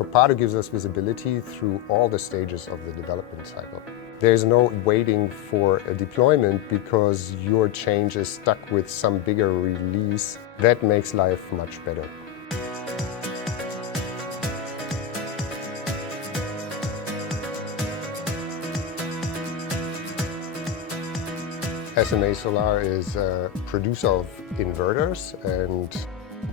Copado gives us visibility through all the stages of the development cycle. There's no waiting for a deployment because your change is stuck with some bigger release. That makes life much better. SMA Solar is a producer of inverters and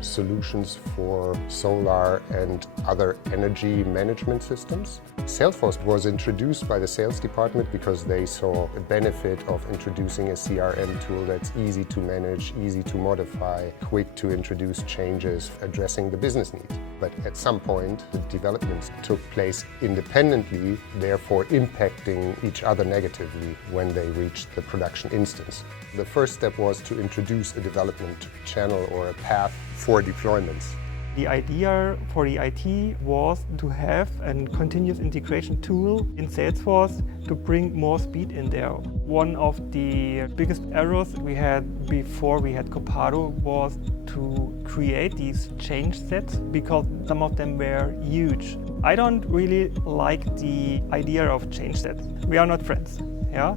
solutions for solar and other energy management systems. Salesforce was introduced by the sales department because they saw a benefit of introducing a CRM tool that's easy to manage, easy to modify, quick to introduce changes, addressing the business needs. But at some point, the developments took place independently, therefore impacting each other negatively when they reached the production instance. The first step was to introduce a development channel or a path for deployments. The idea for the IT was to have a continuous integration tool in Salesforce to bring more speed in there. One of the biggest errors we had before we had Copado was to create these change sets because some of them were huge. I don't really like the idea of change sets. We are not friends, yeah?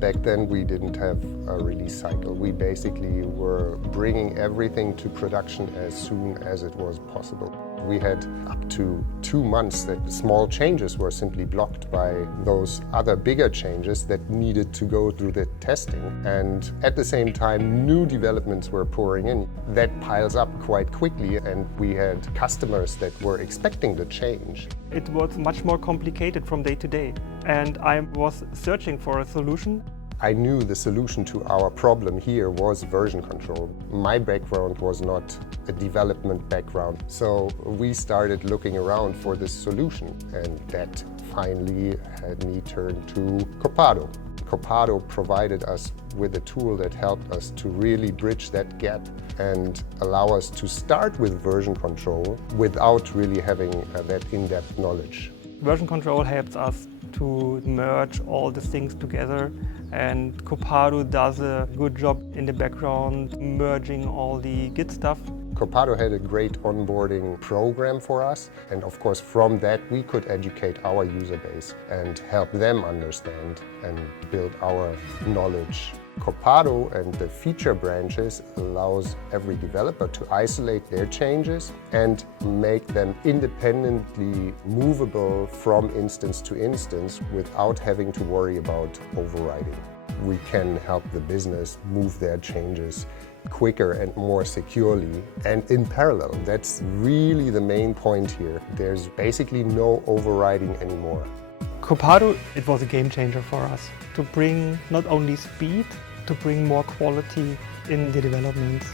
Back then we didn't have a release cycle. We basically were bringing everything to production as soon as it was possible. We had up to 2 months that small changes were simply blocked by those other bigger changes that needed to go through the testing. And at the same time, new developments were pouring in. That piles up quite quickly, and we had customers that were expecting the change. It was much more complicated from day to day, and I was searching for a solution. I knew the solution to our problem here was version control. My background was not a development background, so we started looking around for this solution, and that finally had me turn to Copado. Copado provided us with a tool that helped us to really bridge that gap and allow us to start with version control without really having that in-depth knowledge. Version control helps us to merge all the things together, and Copado does a good job in the background merging all the Git stuff. Copado had a great onboarding program for us, and of course from that we could educate our user base and help them understand and build our knowledge. Copado and the feature branches allows every developer to isolate their changes and make them independently movable from instance to instance without having to worry about overriding. We can help the business move their changes quicker and more securely and in parallel. That's really the main point here. There's basically no overriding anymore. Copado, it was a game changer for us to bring not only speed, to bring more quality in the developments.